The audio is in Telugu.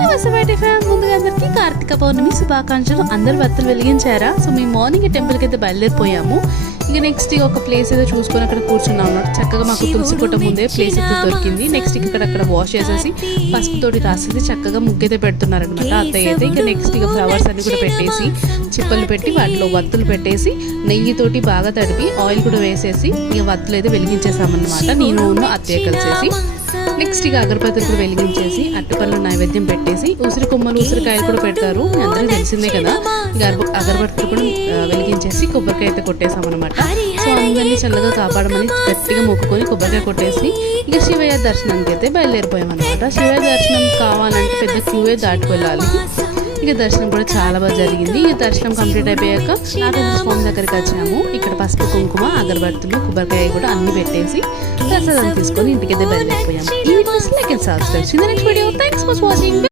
నమస్తే ఫ్యామ్, ముందుగా అందరికీ కార్తీక పౌర్ణమి శుభాకాంక్షలు. అందరూ వత్తులు వెలిగించారా? సో మేము మార్నింగ్ టెంపుల్కి అయితే బయలుదేరిపోయాము. ఇక నెక్స్ట్ ఒక ప్లేస్ అయితే చూసుకొని అక్కడ కూర్చున్నాం అన్నమాట. చక్కగా మాకు తులసి కొట్ట ముందే ప్లేస్ అయితే దొరికింది. నెక్స్ట్ ఇక్కడ వాష్ చేసేసి పసుపుతోటి రాసేసి చక్కగా ముగ్గైతే పెడుతున్నారనమాట అత్తయ్య అయితే. ఇక నెక్స్ట్ ఇక ఫ్లవర్స్ అన్ని కూడా పెట్టేసి చిప్పలు పెట్టి వాటిలో వత్తులు పెట్టేసి నెయ్యితోటి బాగా తడిపి ఆయిల్ కూడా వేసేసి ఇక వత్తులు అయితే వెలిగించేసామన్నమాట, నేను అత్తయ్య కలిసేసి. నెక్స్ట్ ఇక అగరబత్తులు కూడా వెలిగించేసి అట్టుపళ్ళు నైవేద్యం పెట్టేసి ఉసిరి కొమ్మలు ఉసిరికాయలు కూడా పెడతారు, అందరికీ తెలిసిందే కదా. ఇక అగరబత్తులు కూడా వెలిగించేసి కొబ్బరికాయ అయితే కొట్టేసామన్నమాట. సో అందరినీ చల్లగా కాపాడమని గట్టిగా మొక్కుకొని కొబ్బరికాయ కొట్టేసి ఇక శివయ్య దర్శనానికి అయితే బయలుదేరిపోయామన్నమాట. శివయ్య దర్శనం కావాలంటే పెద్ద క్యూవే దాటి వెళ్ళాలి. ఇక దర్శనం కూడా చాలా బాగా జరిగింది. ఇక దర్శనం కంప్లీట్ అయిపోయాక నాగేంద్ర స్వామి దగ్గరికి వచ్చాము. ఇక్కడ పసుపు కుంకుమ అగరబత్తులు కొబ్బరికాయ కూడా అన్ని పెట్టేసి ప్రసాదం తీసుకొని ఇంటికైతే బయలుదేరిపోయాము. ఈ video like and subscribe. Next video. Thanks for watching.